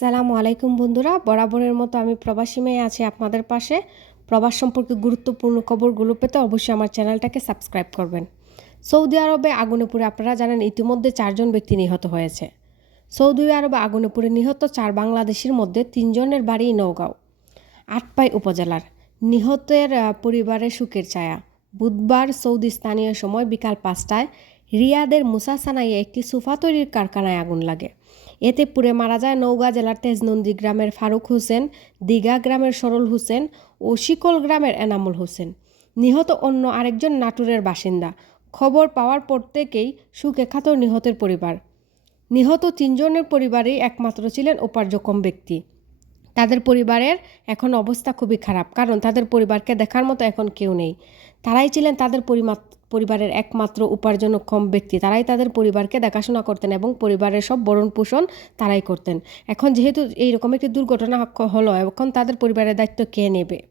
সালামু আলাইকুম বন্ধুরা। বরাবরের মতো আমি প্রবাসী মেয়ে আছি আপনাদের পাশে। প্রবাস সম্পর্কে গুরুত্বপূর্ণ খবরগুলো পেতে অবশ্যই আমার চ্যানেলটাকে সাবস্ক্রাইব করবেন। সৌদি আরবে আগুনে পুড়ে আপনারা জানেন ইতিমধ্যে চারজন ব্যক্তি নিহত হয়েছে। সৌদি আরবে আগুনে পুড়ে নিহত চার বাংলাদেশের মধ্যে তিনজনের বাড়ি নওগাঁও আটপাই উপজেলার। নিহতের আহ, পরিবারের সুখের ছায়া। বুধবার সৌদি স্থানীয় সময় বিকাল পাঁচটায় রিয়াদের মুসাসানাইয়ে একটি সোফা তৈরির কারখানায় আগুন লাগে। এতে পুড়ে মারা যায় নওগাঁ জেলার তেজনন্দী গ্রামের ফারুক হোসেন, দিঘা গ্রামের সরল হোসেন ও শিকল গ্রামের এনামুল হোসেন। নিহত অন্য আরেকজন নাটোরের বাসিন্দা। খবর পাওয়ার পর থেকেই সুখে খাতর নিহতের পরিবার। নিহত তিনজনের পরিবারেই একমাত্র ছিলেন উপার্জকম ব্যক্তি। তাদের পরিবারের এখন অবস্থা খুবই খারাপ, কারণ তাদের পরিবারকে দেখার মতো এখন কেউ নেই। তারাই ছিলেন তাদের পরিমা- পরিবারের একমাত্র উপার্জনক্ষম ব্যক্তি। তারাই তাদের পরিবারকে দেখাশোনা করতেন এবং পরিবারের সব বরণ পোষণ তারাই করতেন। এখন যেহেতু এইরকম একটি দুর্ঘটনা হলো, এখন তাদের পরিবারের দায়িত্ব কে নেবে?